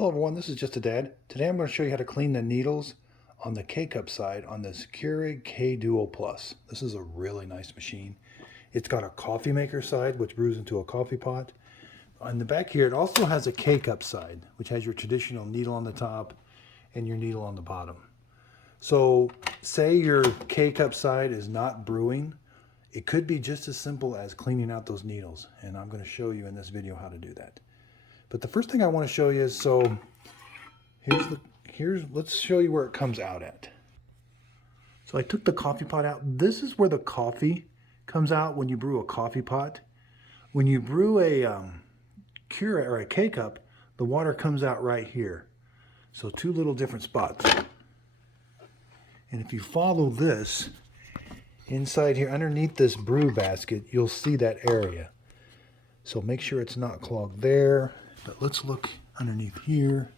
Hello everyone, this is Just a Dad. Today I'm going to show you how to clean the needles on the K-Cup side on this Keurig K-Duo Plus. This is a really nice machine. It's got a coffee maker side which brews into a coffee pot. On the back here it also has a K-Cup side which has your traditional needle on the top and your needle on the bottom. So say your K-Cup side is not brewing, it could be just as simple as cleaning out those needles, and I'm going to show you in this video how to do that. But the first thing I want to show you is, so let's show you where it comes out at. So I took the coffee pot out. This is where the coffee comes out when you brew a coffee pot. When you brew a Keurig or a K-Cup, the water comes out right here. So two little different spots. And if you follow this, inside here, underneath this brew basket, you'll see that area. So make sure it's not clogged there. But let's look underneath here.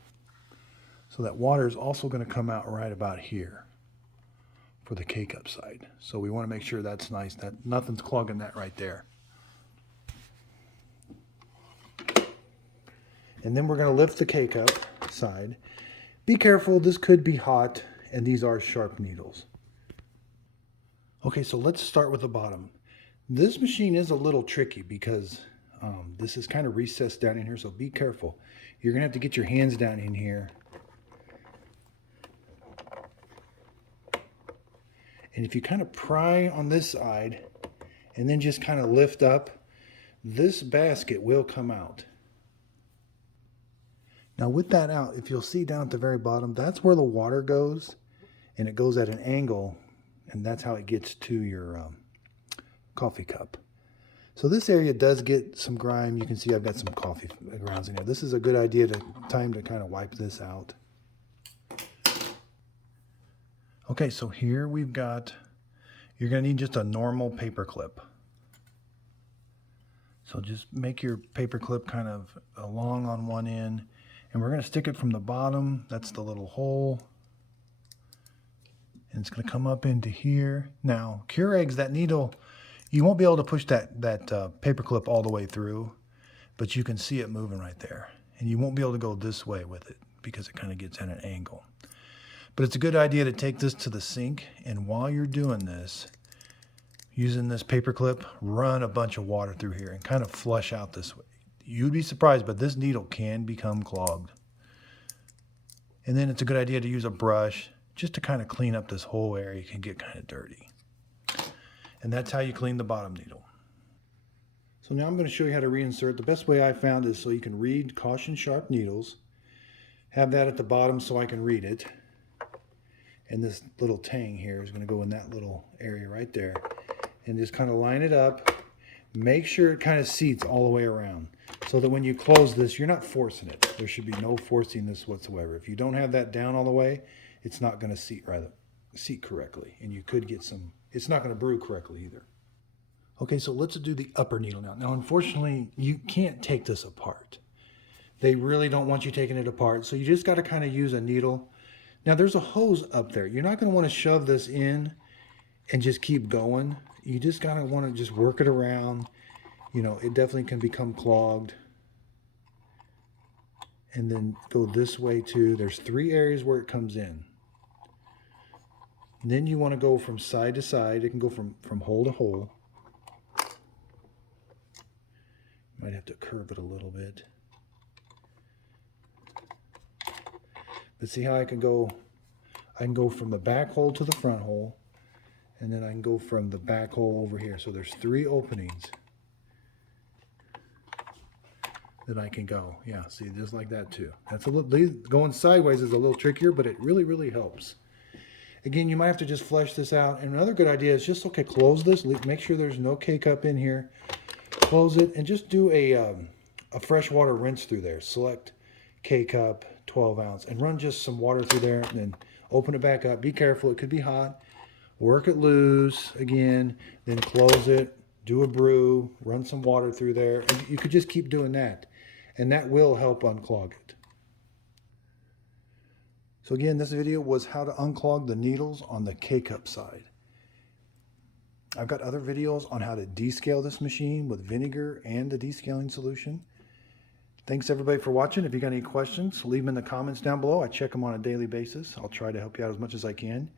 So that water is also going to come out right about here for the K-Cup side. So we want to make sure that's nice, that nothing's clogging that right there. And then we're going to lift the K-Cup side. Be careful, this could be hot, and these are sharp needles. Okay, so let's start with the bottom. This machine is a little tricky because this is kind of recessed down in here, so be careful. You're gonna have to get your hands down in here. And if you kind of pry on this side and then just kind of lift up, this basket will come out. Now with that out, if you'll see down at the very bottom, that's where the water goes, and it goes at an angle, and that's how it gets to your coffee cup. So this area does get some grime. You can see I've got some coffee grounds in here. This is a good time to kind of wipe this out. Okay, so here we've got, you're going to need just a normal paper clip. So just make your paper clip kind of long on one end, and we're going to stick it from the bottom. That's the little hole. And it's going to come up into here. Now, Keurig's, that needle, you won't be able to push that paper clip all the way through, but you can see it moving right there. And you won't be able to go this way with it because it kind of gets at an angle. But it's a good idea to take this to the sink, and while you're doing this, using this paper clip, run a bunch of water through here and kind of flush out this way. You'd be surprised, but this needle can become clogged. And then it's a good idea to use a brush just to kind of clean up this whole area. It can get kind of dirty. And that's how you clean the bottom needle. So now I'm going to show you how to reinsert. The best way I found is so you can read caution sharp needles. Have that at the bottom so I can read it. And this little tang here is going to go in that little area right there. And just kind of line it up. Make sure it kind of seats all the way around, so that when you close this, you're not forcing it. There should be no forcing this whatsoever. If you don't have that down all the way, it's not going to seat correctly, and you could get some, it's not going to brew correctly either. Okay, so let's do the upper needle now. Now, unfortunately, you can't take this apart. They really don't want you taking it apart, so you just got to kind of use a needle. Now, there's a hose up there. You're not going to want to shove this in and just keep going. You just got to want to just work it around. You know, it definitely can become clogged. And then go this way too. There's 3 areas where it comes in. And then you want to go from side to side. It can go from hole to hole. Might have to curve it a little bit. But see how I can go? I can go from the back hole to the front hole. And then I can go from the back hole over here. So there's 3 openings that I can go. Yeah, see, just like that too. That's a little, going sideways is a little trickier, but it really, really helps. Again, you might have to just flush this out. And another good idea is just, okay, close this. Make sure there's no K-Cup in here. Close it and just do a freshwater rinse through there. Select K-Cup, 12 ounce, and run just some water through there, and then open it back up. Be careful, it could be hot. Work it loose again, then close it, do a brew, run some water through there. And you could just keep doing that, and that will help unclog it. So again, this video was how to unclog the needles on the K-Cup side. I've got other videos on how to descale this machine with vinegar and the descaling solution. Thanks everybody for watching. If you got any questions, leave them in the comments down below. I check them on a daily basis. I'll try to help you out as much as I can.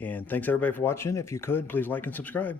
And thanks everybody for watching. If you could, please like and subscribe.